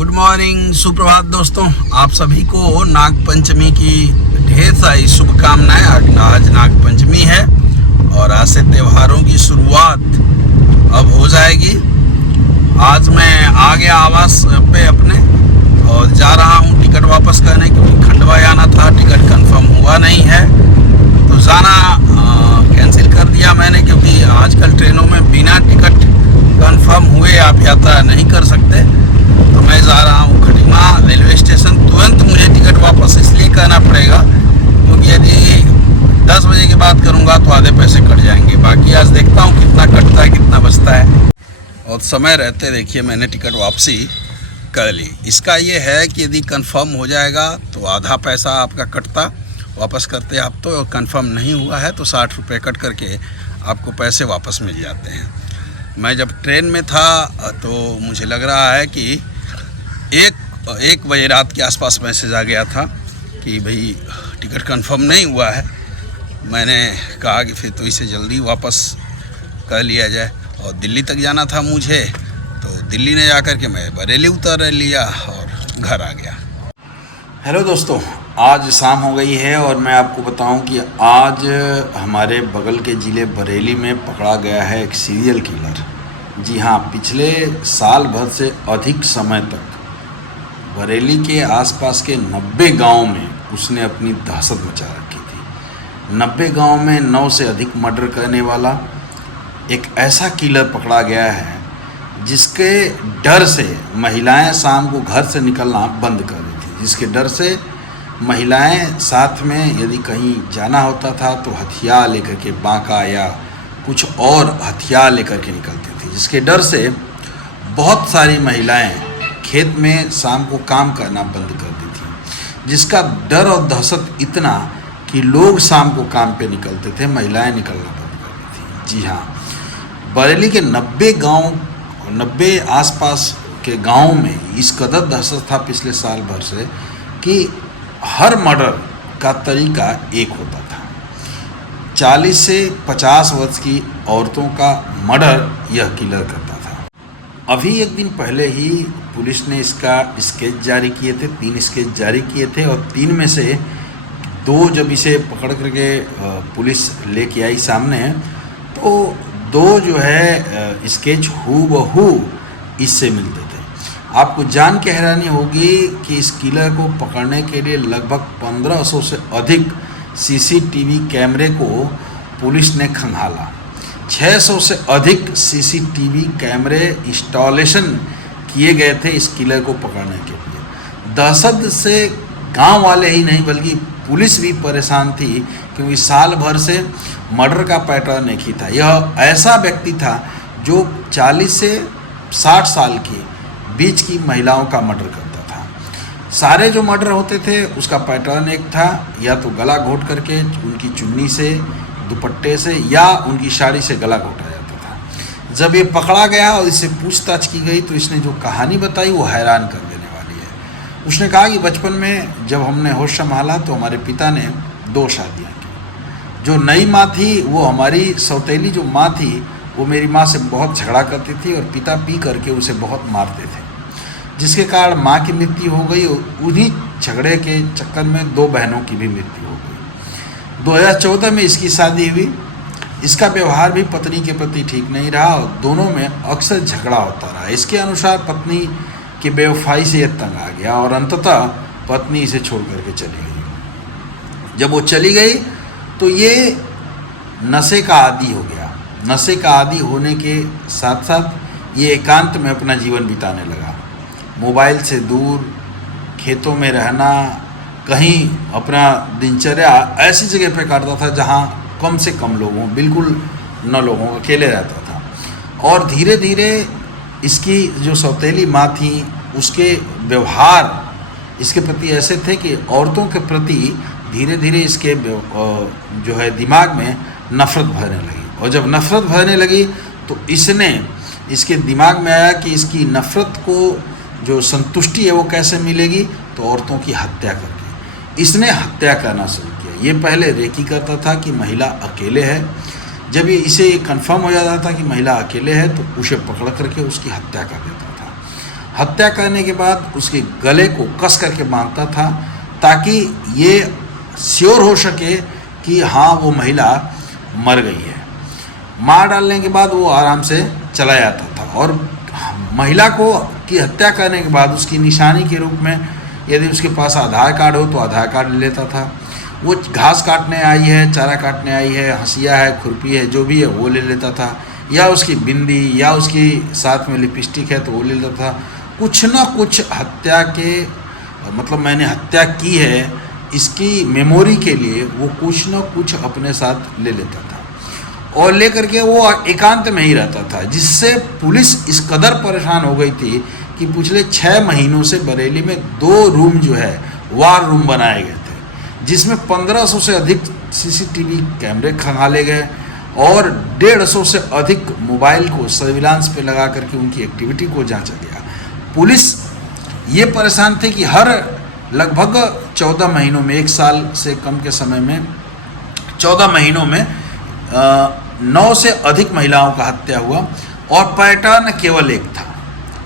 Good morning, सुप्रभात दोस्तों। आप सभी को नाग पंचमी की ढेर सारी शुभकामनाएं। आज नाग पंचमी है और आज से त्योहारों की शुरुआत अब हो जाएगी। आज मैं आ गया आवास पे अपने और जा रहा हूँ टिकट वापस करने, क्योंकि खंडवा आना था, टिकट कंफर्म हुआ नहीं है तो जाना कैंसिल कर दिया मैंने, क्योंकि आजकल ट्रेनों में बिना टिकट कंफर्म हुए आप यात्रा नहीं कर सकते। तो मैं जा रहा हूँ खटीमा रेलवे स्टेशन। तुरंत मुझे टिकट वापस इसलिए करना पड़ेगा क्योंकि यदि 10 बजे के बाद करूँगा तो आधे पैसे कट जाएंगे। बाकी आज देखता हूँ कितना कटता है, कितना बचता है। और समय रहते देखिए मैंने टिकट वापसी कर ली। इसका ये है कि यदि कंफर्म हो जाएगा तो आधा पैसा आपका कटता, वापस करते आप तो, और कंफर्म नहीं हुआ है तो 60 रुपये कट करके आपको पैसे वापस मिल जाते हैं। मैं जब ट्रेन में था तो मुझे लग रहा है कि एक बजे रात के आसपास मैसेज आ गया था कि भाई टिकट कंफर्म नहीं हुआ है। मैंने कहा कि फिर तो इसे जल्दी वापस कर लिया जाए, और दिल्ली तक जाना था मुझे, तो दिल्ली ने जाकर के मैं बरेली उतर लिया और घर आ गया। हेलो दोस्तों, आज शाम हो गई है और मैं आपको बताऊं कि आज हमारे बगल के ज़िले बरेली में पकड़ा गया है एक सीरियल किलर। जी हाँ, पिछले साल भर से अधिक समय तक बरेली के आसपास के 90 गांव में उसने अपनी दहशत मचा रखी थी। 90 गांव में 9 से अधिक मर्डर करने वाला एक ऐसा किलर पकड़ा गया है जिसके डर से महिलाएं शाम को घर से निकलना बंद कर दी थी, जिसके डर से महिलाएं साथ में यदि कहीं जाना होता था तो हथियार लेकर के, बांका या कुछ और हथियार लेकर के निकलती थी, जिसके डर से बहुत सारी महिलाएं खेत में शाम को काम करना बंद कर दी थी, जिसका डर और दहशत इतना कि लोग शाम को काम पे निकलते थे, महिलाएं निकलना बंद कर दी थी। जी हाँ, बरेली के 90 गांव, 90 आसपास के गांव में इस कदर दहशत था पिछले साल भर से कि हर मर्डर का तरीका एक होता था। 40 से 50 वर्ष की औरतों का मर्डर यह किलर करता था। अभी एक दिन पहले ही पुलिस ने इसका स्केच जारी किए थे, 3 स्केच जारी किए थे, और 3 में से 2 जब इसे पकड़ करके पुलिस लेके आई सामने, तो 2 जो है स्केच हूबहू इससे मिलते थे। आपको जान के हैरानी होगी कि इस किलर को पकड़ने के लिए लगभग 1500 से अधिक सीसीटीवी कैमरे को पुलिस ने खंगाला। 600 से अधिक सीसीटीवी कैमरे इंस्टॉलेशन किए गए थे इस किलर को पकड़ने के लिए। दहशत से गांव वाले ही नहीं बल्कि पुलिस भी परेशान थी, क्योंकि साल भर से मर्डर का पैटर्न एक ही था। यह ऐसा व्यक्ति था जो 40 से 60 साल के बीच की महिलाओं का मर्डर करता था। सारे जो मर्डर होते थे उसका पैटर्न एक था, या तो गला घोट करके उनकी चुन्नी से, दुपट्टे से, या उनकी साड़ी से गला घोटा जाता था। जब ये पकड़ा गया और इससे पूछताछ की गई तो इसने जो कहानी बताई वो हैरान कर देने वाली है। उसने कहा कि बचपन में जब हमने होश संभाला तो हमारे पिता ने 2 शादियाँ की। जो नई माँ थी वो हमारी सौतेली जो माँ थी वो मेरी माँ से बहुत झगड़ा करती थी और पिता पी करके उसे बहुत मारते थे, जिसके कारण माँ की मृत्यु हो गई और उन्हीं झगड़े के चक्कर में 2 बहनों की भी मृत्यु हो गई। 2014 में इसकी शादी हुई। इसका व्यवहार भी पत्नी के प्रति ठीक नहीं रहा और दोनों में अक्सर झगड़ा होता रहा। इसके अनुसार पत्नी की बेवफाई से यह तंग आ गया और अंततः पत्नी इसे छोड़ करके चली गई। जब वो चली गई तो ये नशे का आदी हो गया। नशे का आदी होने के साथ साथ ये एकांत में अपना जीवन बिताने लगा। मोबाइल से दूर, खेतों में रहना, कहीं अपना दिनचर्या ऐसी जगह पे काटता था जहाँ कम से कम लोग हों, बिल्कुल न लोगों, अकेले रहता था। और धीरे धीरे इसकी जो सौतेली माँ थी उसके व्यवहार इसके प्रति ऐसे थे कि औरतों के प्रति धीरे धीरे इसके जो है दिमाग में नफ़रत भरने लगी। और जब नफ़रत भरने लगी तो इसने, इसके दिमाग में आया कि इसकी नफ़रत को जो संतुष्टि है वो कैसे मिलेगी, तो औरतों की हत्या करके इसने हत्या करना शुरू किया। ये पहले रेकी करता था कि महिला अकेले है। जब ये इसे कंफर्म हो जाता था कि महिला अकेले है तो उसे पकड़ करके उसकी हत्या कर देता था। हत्या करने के बाद उसके गले को कस करके बांधता था ताकि ये श्योर हो सके कि हाँ वो महिला मर गई है। मार डालने के बाद वो आराम से चला जाता था और महिला को की हत्या करने के बाद उसकी निशानी के रूप में यदि उसके पास आधार कार्ड हो तो आधार कार्ड ले लेता था। वो घास काटने आई है, चारा काटने आई है, हंसिया है, खुरपी है, जो भी है वो ले लेता था, या उसकी बिंदी या उसकी साथ में लिपस्टिक है तो वो ले लेता था। कुछ ना कुछ हत्या के मतलब मैंने हत्या की है इसकी मेमोरी के लिए वो कुछ ना कुछ अपने साथ ले लेता था और लेकर के वो एकांत में ही रहता था, जिससे पुलिस इस कदर परेशान हो गई थी कि पिछले 6 महीनों से बरेली में 2 रूम जो है वार रूम बनाए गए थे, जिसमें 1500 से अधिक सीसीटीवी कैमरे खंगाले गए और 150 से अधिक मोबाइल को सर्विलांस पे लगा करके उनकी एक्टिविटी को जांचा गया। पुलिस ये परेशान थे कि हर लगभग 14 महीनों में, 1 साल से कम के समय में 14 महीनों में 9 से अधिक महिलाओं का हत्या हुआ और पैटर्न केवल एक था,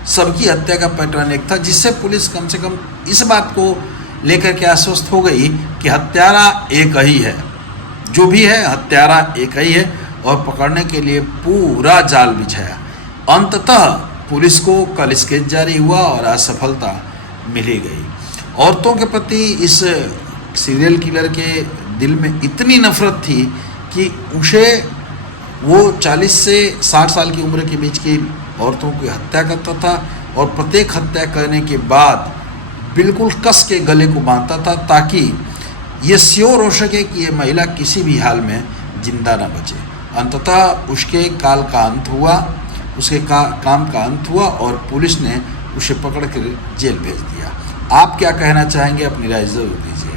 सबकी हत्या का पैटर्न एक था, जिससे पुलिस कम से कम इस बात को लेकर के आश्वस्त हो गई कि हत्यारा एक ही है, जो भी है हत्यारा एक ही है, और पकड़ने के लिए पूरा जाल बिछाया। अंततः पुलिस को कल स्केच जारी हुआ और आज सफलता मिली गई। औरतों के प्रति इस सीरियल किलर के दिल में इतनी नफरत थी कि उसे वो 40 से 60 साल की उम्र के बीच की औरतों की हत्या करता था और प्रत्येक हत्या करने के बाद बिल्कुल कस के गले को बांधता था ताकि ये श्योर हो सके कि ये महिला किसी भी हाल में जिंदा न बचे। अंततः उसके काल का अंत हुआ, उसके काम का अंत हुआ और पुलिस ने उसे पकड़ कर जेल भेज दिया। आप क्या कहना चाहेंगे, अपनी राय जरूर दीजिए।